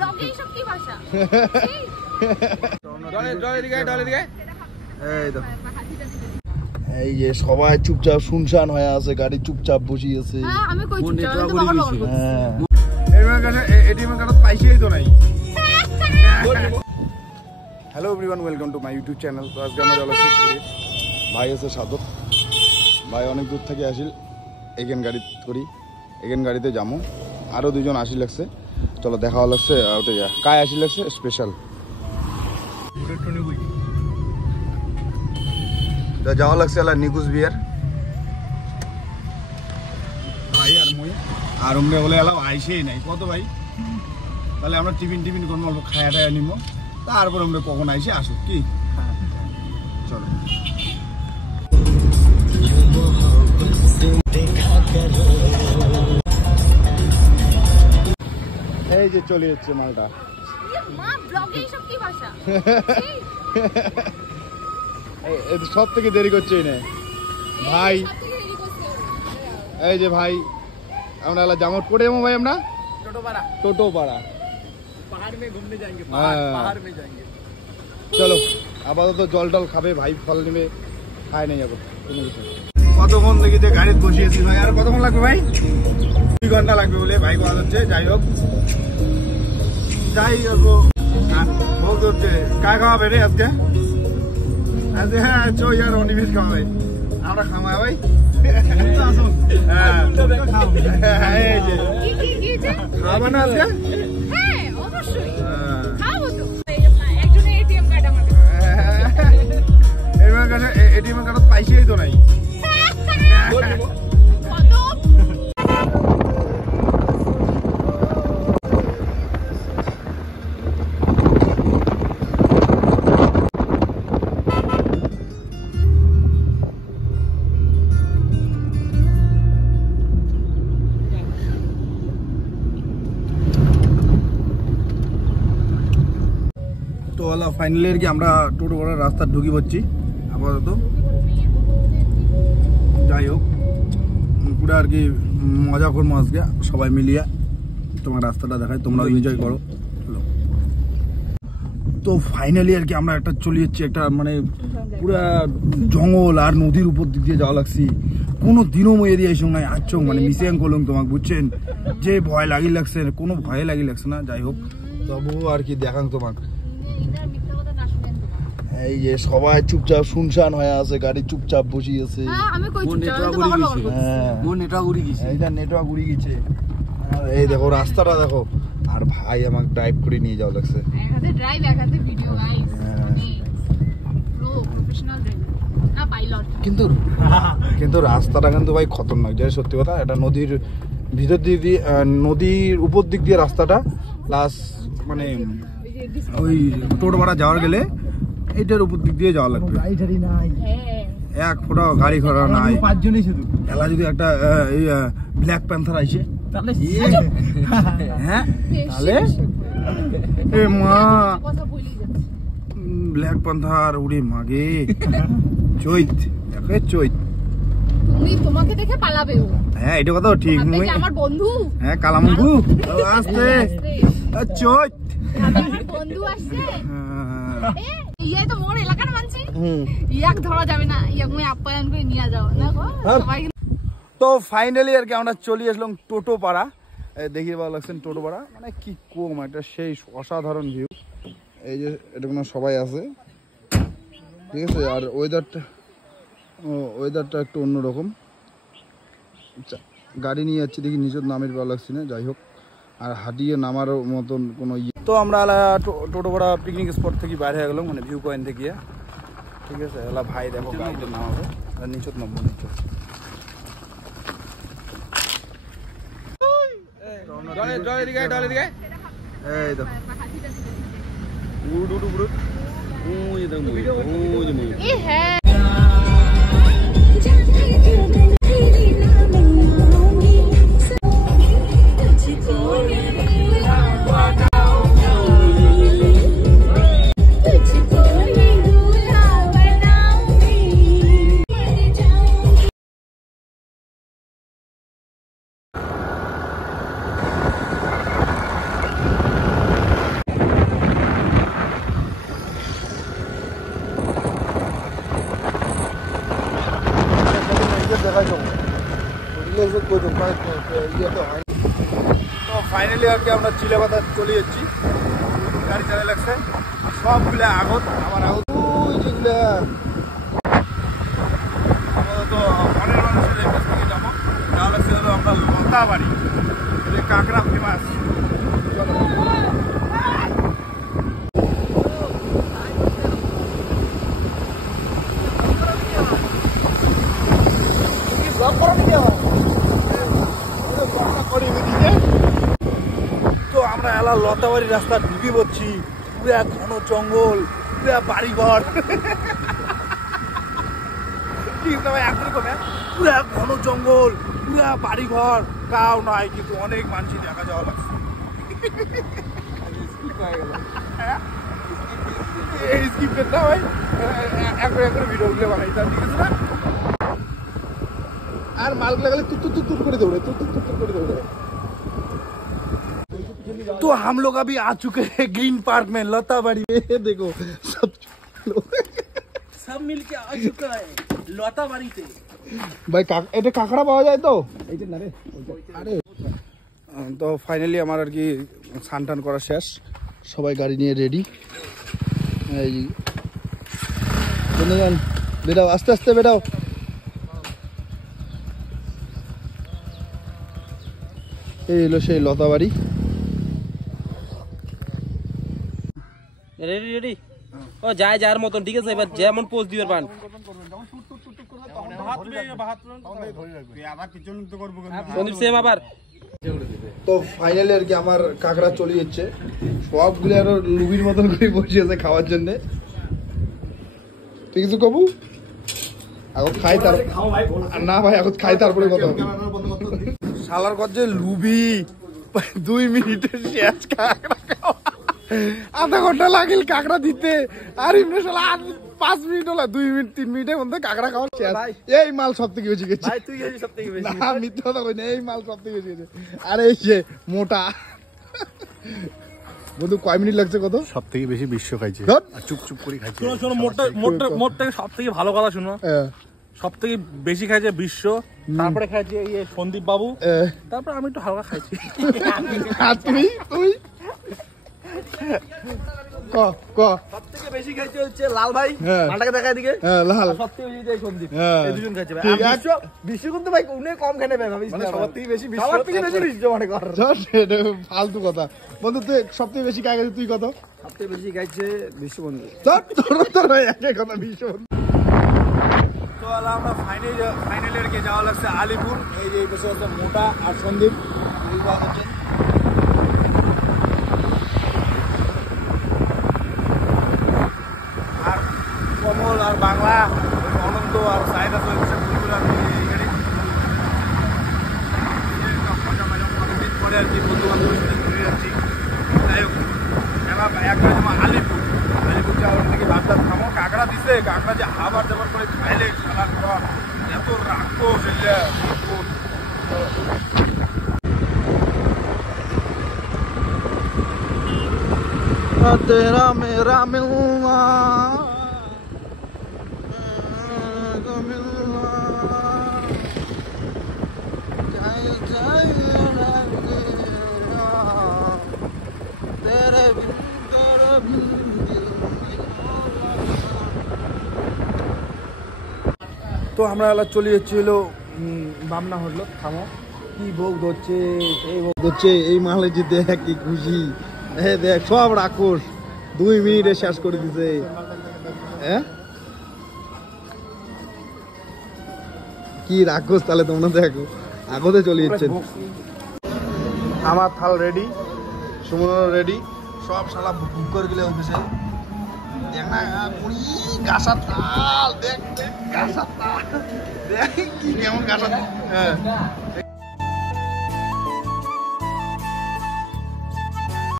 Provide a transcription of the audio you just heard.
ব্লগে এইসব কি ভাষা? এই যে সবাই চুপচাপ শুনশান হয়ে আছে, গাড়ি চুপচাপ বসিয়ে আছে। আমি কই চুপচাপ এটিএম কার্ড পাইছেই তো নাই। Hello everyone, welcome to my YouTube channel. তো আজকে আমরা যাচ্ছি পুরী। ভাই আছে সাদত, ভাই অনেক দূর থেকে আসিল এখান গাড়ি করি, এখান গাড়িতে যাবো। আরও দুজন আসি লাগছে, চলো দেখা লাগছে ওটা যা কায় আসি লাগছে স্পেশাল যাওয়া লাগছে এলা নিকুজ বিয়ার ভাই আর মই আর আমরা বলে এলাও আইসেই নাই কত ভাই, তাহলে আমরা টিফিন কোনো অল্প খায়া টায়া নিব, তারপর আমরা কখন আইসে আসুক কি। চলো এই যে চলে যাচ্ছে মালটা। সব থেকে দেরি করছে না ভাই। এই যে ভাই আমরা জামট করে যাবো ভাই, আমরা টোটো পাড়া চলো। আপাতত জল টল খাবে ভাই, ফল নেবে, খায় নাই যাবো কোনো কিছু। কতক্ষণ থেকে যে গাড়ি বসিয়েছি ভাই, আর কতক্ষণ লাগবে ভাই? 2 ঘন্টা লাগবে বলে ভাই কথা হচ্ছে। যাই হোক বলতে হচ্ছে কায় খাওয়াবে রে আজকে? আজকে হ্যাঁ চো ইয়ার অনিমেষ খাওয়াবে, আমরা খাওয়া ভাই। খাওয়াবে না আজকে? এটিএম কার্ড পাইছেই তো নাই। তো ওলা ফাইনালি আর কি আমরা টোটো করার রাস্তা ঢুকি পড়ছি আপাতত। যাই হোক পুরো আর কি মজা করবো আজকে সবাই মিলিয়ে, তোমার রাস্তাটা দেখায়, তোমরাও এনজয় করো। তো ফাইনালি আর কি আমরা একটা চলে যাচ্ছি, একটা মানে পুরা জঙ্গল আর নদীর উপর দিক দিয়ে যাওয়া লাগছি। কোনো দিনও এরিয়া এসব নাই আচ্ছ মানে মিসিয়াং করলাম তোমাকে, বুঝছেন যে ভয় লাগি লাগছে, কোনো ভয় লাগি লাগছে না। যাই হোক তবু আর কি দেখান তোমাকে। এই যে সবাই চুপচাপ শুনশান হয়ে আছে, গাড়ি চুপচাপ বসিয়ে আছে। নেটওয়ার্ক উড়ে গেছে। এই দেখো রাস্তাটা দেখো, আর ভাই আমাকে ড্রাইভ করে নিয়ে যাওয়া লাগছে। কিন্তু রাস্তাটা কিন্তু ভাই খতরনাক, যে সত্যি কথা। এটা নদীর ভিতর দিয়ে নদীর উপর দিক দিয়ে রাস্তাটা, প্লাস মানে ওই টোটো ভাড়া যাওয়ার গেলে এইটার উপর দিক দিয়ে যাওয়া লাগবে। এক ফোটাও গাড়ি ঘোড়া নাই, 5 জনই শুধু। এলা যদি একটা ব্ল্যাক প্যান্থার আইছে হ্যাঁ, তাহলে এ মা ব্ল্যাক প্যান্থার উড়ে মাগে চৈত দেখে চৈত তোমাকে দেখে পালাবে। হ্যাঁ এটা কথা ঠিক, আমার বন্ধু। হ্যাঁ কালামঙ্গু আসতে চৈত বন্ধু আসছে। ইয়া তো মোর এলাকার মানছি, ইয়াক ধরা যাবে না, ইয়াক মই আপ্যায়ন করে নিয়ে যাও না গো সবাই। তো ফাইনালি আর কি আমরা চলে আসলাম টোটো পাড়া। দেখি ভালো লাগছেন টোটো পাড়া, মানে কি কম একটা সেই অসাধারণ ভিউ। এই যে এটা কোনো সবাই আছে, ঠিক আছে। আর ওয়েদারটা একটু অন্যরকম। গাড়ি নিয়ে যাচ্ছি, দেখি নিজের নামের ভালো লাগছে না। যাই হোক আর হাঁটিয়ে নামারও মতন কোনো তো আমরা টোটো ভাড়া পিকনিক স্পট থেকে বাইরে হয়ে গেলাম, মানে ভিউ পয়েন্ট থেকে, ঠিক আছে। এলা ভাই দেখো গাড়িতে নামাবে, নিচত নামবো নিচত। এই দেখো তো ফাইনালি আর কি আমরা চিলেপাতা চলে যাচ্ছি, গাড়ি চালাই লাগছে সবগুলো আগত আমার আগত যেগুলো তো অনেক মানুষের কাছ থেকে যাবো যাওয়া লাগছে হলো আমরা লতাবাড়ি, কাঁকড়া ফেমাস। তো আমরা এলা লতাবাড়ি রাস্তা ঢুকে পড়ছি, পুরা ঘন জঙ্গল, পুরা বাড়িঘর, পুরা ঘন জঙ্গল, পুরা বাড়িঘর, কাউ নাই কিন্তু অনেক মানুষ দেখা যাওয়া লাগছে। আর মালগুলো গেলে তুত্তুর করে দৌড়ে, তুত্তুর করে दौड़े। तो हम लोग अभी आ चुके हैं ग्रीन पार्क में, लताबाड़ी में। देखो सब मिलके आ चुका है लताबाड़ी से। भाई এটা কাঁকড়া পাওয়া যায় তো? এইটা না রে, আরে তো ফাইনালি আমার আর কি স্নান করা শেষ, সবাই গাড়ি নিয়ে রেডি। এই বন্ধুগণ বেরাও, আস্তে আস্তে বেরাও। এই হলো সেই লতাবাড়ি। রেডি রেডি ও যায় যার মতন, ঠিক আছে? এবার যেমন পোজ দিবার পান। সন্দীপ সেম আবার। তো ফাইনালি আর কি আমার কাঁকড়া চলে যাচ্ছে, সবগুলো আরো লুবির মতন করে বসে আছে খাওয়ার জন্য। ঠিক আছে কবু, এখন খাই তার না ভাই, এখন খাই তারপরে কথা হবে। শালার গজ্জে লুবি 2 মিনিটের শেষ কাঁকড়া খাওয়া, আধা ঘন্টা লাগিল কাঁকড়া দিতে, আর এমনি শালা 5 মিনিট হলো, 2 মিনিট 3 মিনিটের মধ্যে কাঁকড়া খাওয়া শেষ। এই মাল সব থেকে বেশি গেছে ভাই, তুই সব থেকে বেশি না, মিথ্যা কথা কই না, এই মাল সব থেকে বেশি গেছে। আরে এই যে মোটা বন্ধু, কয় মিনিট লাগছে? কত? সব থেকে বেশি বিশ্ব খাইছে, চুপ চুপ করে খাইছে। শোনো মোট থেকে সব থেকে ভালো কথা শুনো, সব থেকে বেশি খাইছে বিশ্ব, তারপরে খাইছে ইয়ে সন্দীপ বাবু, তারপর আমি একটু হালকা খাইছি। তুই ক ক সব থেকে বেশি খাইছে হচ্ছে লাল ভাই, মালটাকে দেখায় দিকে, লাল সব থেকে বেশি সন্দীপ, এই দুজন খাইছে ভাই। বিশ্ব কিন্তু ভাই উনি কম খেনে ভাই, ভাবিস না সব থেকে বেশি বিশ্ব, সব থেকে বেশি বিশ্ব মানে কর ফালতু কথা। বন্ধু তুই সব থেকে বেশি কাজ, তুই কত? সব থেকে বেশি খাইছে বিশ্ব বন্ধু। তোর একই কথা, বিশ্ব বন্ধু। তো আমরা ফাইনালি আর কি যাওয়া লাগছে আলিপুর। এই যে বসে আছে মোটা আর সন্দীপ, আর কমল আর বাংলা, অনন্ত আর সাইদ আছে পরে আর কি বন্ধু বান্ধবের সাথে ঘুরে যাচ্ছি। যাই হোক একবার যেমন আলিপুর যাওয়ার থেকে ভাবটা থামো, কাঁকড়া দিছে, কাঁকড়া যে হাবার যাবার করে খাইলে সালাদ করা এত রাখবো সেটা। तेरा मेरा मिलना তো আমরা চলে যাচ্ছি হলো বামনা হোটেল। থামো, কি ভোগ ধরছে, এই ভোগ ধরছে, এই মালে যে দেখ কি খুশি, দেখ সব রাক্ষস 2 মিনিটে শেষ করে দিছে। হ্যাঁ কি রাক্ষস, তাহলে তোমরা দেখো আগতে চলে যাচ্ছেন। আমার থাল রেডি, সুমন রেডি, সব শালা বুক করে গেলে অফিসে। দেখ না গাছা থাল, দেখ গাছা থাল, দেখ কি কেমন গাছা। হ্যাঁ